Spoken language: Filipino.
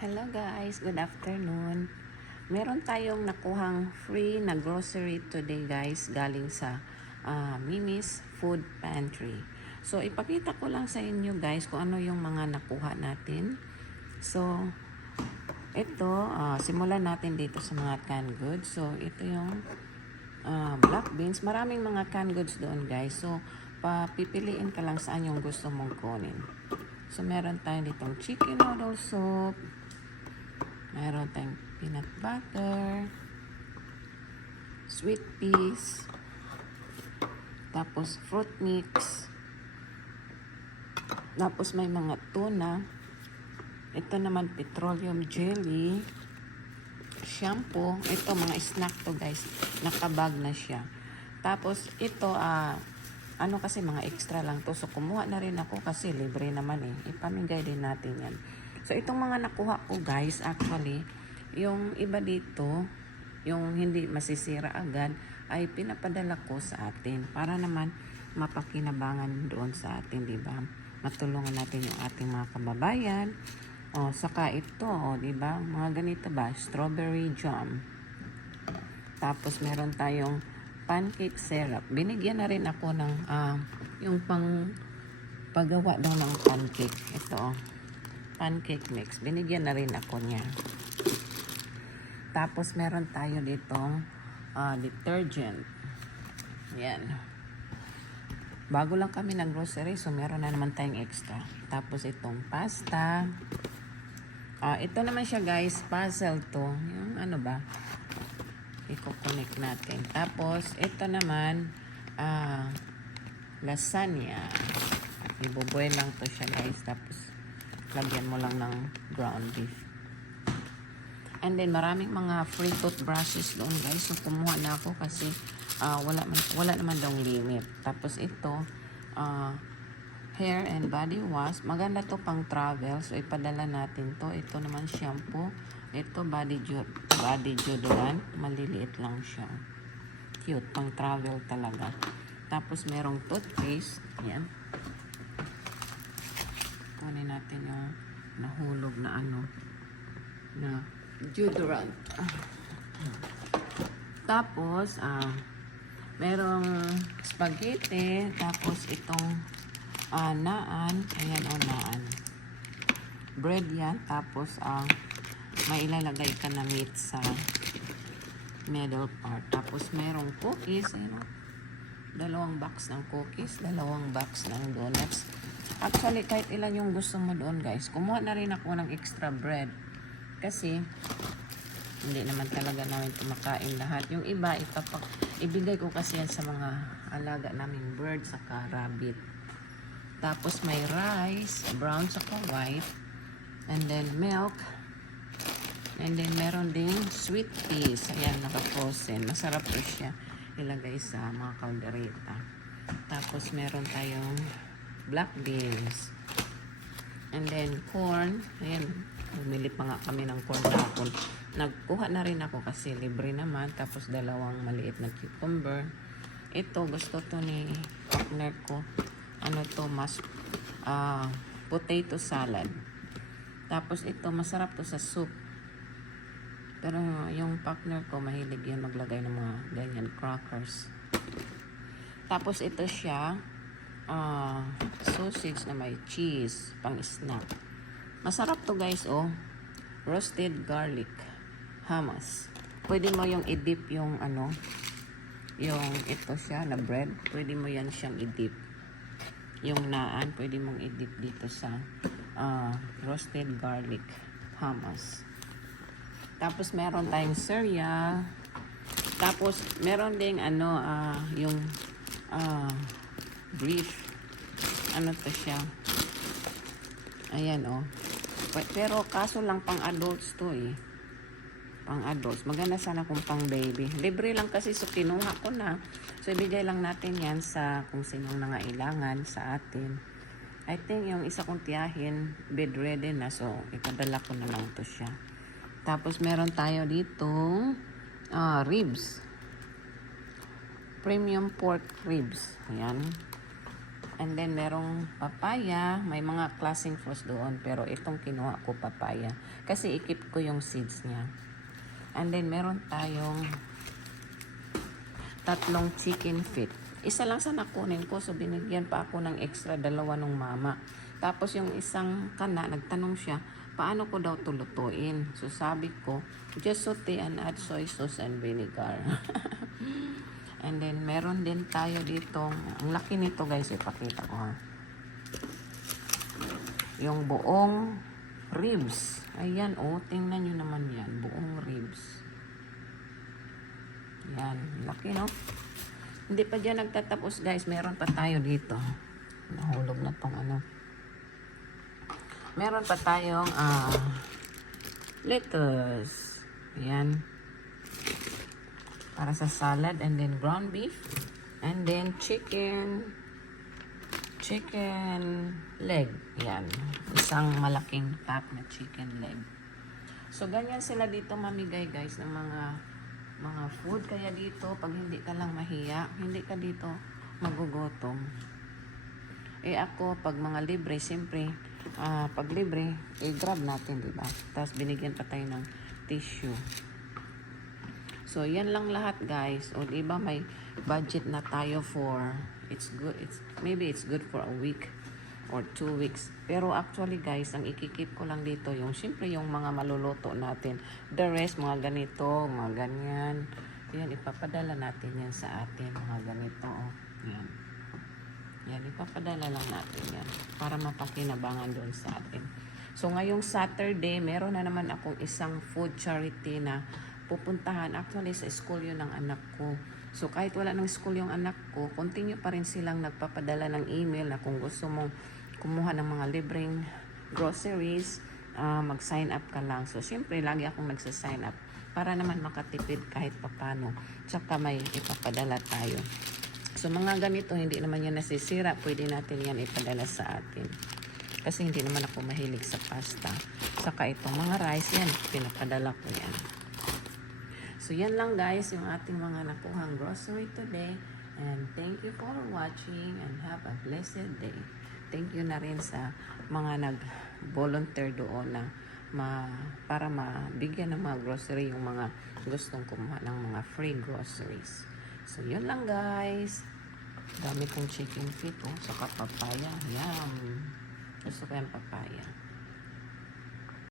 Hello guys, good afternoon. Meron tayong nakuhang free na grocery today guys galing sa Mimi's Food Pantry. So ipakita ko lang sa inyo guys kung ano yung mga nakuha natin. So ito, simulan natin dito sa mga canned goods. So ito yung black beans. Maraming mga canned goods doon guys. So papipiliin ka lang saan yung gusto mong kunin. So meron tayong ditong chicken noodle soup. Meron tayong peanut butter, sweet peas, tapos fruit mix, tapos may mga tuna. Ito naman petroleum jelly, shampoo. Ito mga snack to guys, nakabag na siya. Tapos ito ano kasi mga extra lang to. So kumuha na rin ako kasi libre naman ipamigay din natin yan. So itong mga nakuha ko guys, actually yung iba dito, yung hindi masisira agad, ay pinapadala ko sa atin para naman mapakinabangan doon sa atin, di ba? Matulungan natin yung ating mga kababayan. O saka ito, di ba? Mga ganito ba? Strawberry jam. Tapos meron tayong pancake syrup. Binigyan na rin ako ng yung paggawa daw ng pancake. Ito, pancake mix. Binigyan na rin ako niya. Tapos meron tayo ditong detergent. Yan. Bago lang kami ng grocery, so meron na naman tayong extra. Tapos itong pasta. Ito naman siya guys, puzzle to. Yung ano ba? I-connect natin. Tapos ito naman lasagna. Ibuboy lang to siya guys. Tapos lagyan mo lang ng ground beef. And then maraming mga free toothbrushes doon guys. So kumuha na ako kasi wala naman daw limit. Tapos ito hair and body wash. Maganda to pang travel. So ipadala natin to. Ito naman shampoo. Ito body deodorant. Maliliit lang siya. Cute. Pang travel talaga. Tapos merong toothpaste. Yan. Kunin natin yung nahulog na na deodorant. Tapos merong spaghetti. Tapos itong naan. Ayan naan. Bread yan. Tapos may ilalagay ka na meat sa middle part. Tapos merong cookies. Ayan, dalawang box ng cookies. Dalawang box ng donuts. Actually, kahit ilan yung gusto mo doon guys. Kumuha na rin ako ng extra bread. Kasi, hindi naman talaga namin kumakain lahat. Yung iba, ibigay ko kasi yan sa mga alaga naming bird, saka rabbit. Tapos may rice, brown saka white. And then milk. And then meron ding sweet peas. Ayan, naka-frozen. Masarap po siya ilagay sa mga kaldereta. Tapos meron tayong black beans. And then corn. Ayan, bumili pa nga kami ng corn kahapon. Nagkuha na rin ako kasi libre naman. Tapos dalawang maliit na cucumber. Ito, gusto to ni partner ko. Ano to, potato salad. Tapos ito, masarap to sa soup. Pero yung partner ko, mahilig yan maglagay ng mga ganyan, crackers. Tapos ito siya, sausage na may cheese, pang snack. Masarap to guys, roasted garlic, hummus. Pwede mo yung i-dip yung yung ito siya na bread. Pwede mo yan siyang i-dip. Yung naan, pwede mong i-dip dito sa roasted garlic, hummus. Tapos meron tayong cereal. Tapos meron ding yung beef. Ano to siya? Ayan Pero kaso lang pang adults to Pang adults. Maganda sana kung pang baby. Libre lang kasi so kinuha ko na. So ibigay lang natin yan sa kung sinong nangailangan sa atin. I think yung isa kong tiyahin bedridden na. So ipadala ko na lang to siya. Tapos meron tayo ditong ribs. Premium pork ribs. Ayan. And then, merong papaya. May mga klaseng fruits doon. Pero itong kinuha ko papaya. Kasi ikip ko yung seeds niya. And then, meron tayong 3 chicken feet. Isa lang sa nakunin ko. So, binigyan pa ako ng extra 2 nung mama. Tapos, yung isang kana, nagtanong siya, paano ko daw tulutuin? So, sabi ko, just saute and add soy sauce and vinegar. And then, meron din tayo dito. Ang laki nito, guys. Ipakita ko, ha. Yung buong ribs. Ayan, oh. Tingnan nyo naman yan. Buong ribs. Yan. Laki, no? Hindi pa dyan nagtatapos, guys. Meron pa tayo dito. Nahulog na tong ano. Meron pa tayong lettuce. Ayan. Para sa salad. And then ground beef. And then chicken leg. Yan. Isang malaking pack na chicken leg. So, ganyan sila dito mamigay, guys, ng mga food. Kaya dito, pag hindi ka lang mahiya, hindi ka dito magugutom. Eh ako, pag mga libre, siyempre, pag libre, grab natin, diba? Tapos binigyan pa tayo ng tissue. So, yan lang lahat, guys. O, diba, may budget na tayo for, maybe it's good for a week or 2 weeks. Pero actually, guys, ang ikikip ko lang dito, yung, siyempre, yung mga maluluto natin. The rest, mga ganito, mga ganyan. Yan, ipapadala natin yan sa atin, mga ganito, oh. Yan. Yan, ipapadala lang natin yan para mapakinabangan doon sa atin. So, ngayong Saturday, meron na naman akong isang food charity na pupuntahan. Actually, sa school yun ng anak ko. So, kahit wala ng school yung anak ko, continue pa rin silang nagpapadala ng email na kung gusto mong kumuha ng mga libreng groceries, mag-sign up ka lang. So, siyempre, lagi akong nagsa-sign up para naman makatipid kahit papano. Tsaka may ipapadala tayo. So, mga ganito, hindi naman yan nasisira. Pwede natin yan ipadala sa atin. Kasi hindi naman ako mahilig sa pasta. Saka itong mga rice, yan, pinapadala ko yan. So, yan lang, guys, yung ating mga nakuhang grocery today. And thank you for watching and have a blessed day. Thank you na rin sa mga nag-volunteer doon na para mabigyan ng mga grocery yung mga gustong kumuha ng mga free groceries. So, yun lang, guys. Dami kong chicken feet, oh. Saka papaya. Yum. Gusto ko yung papaya.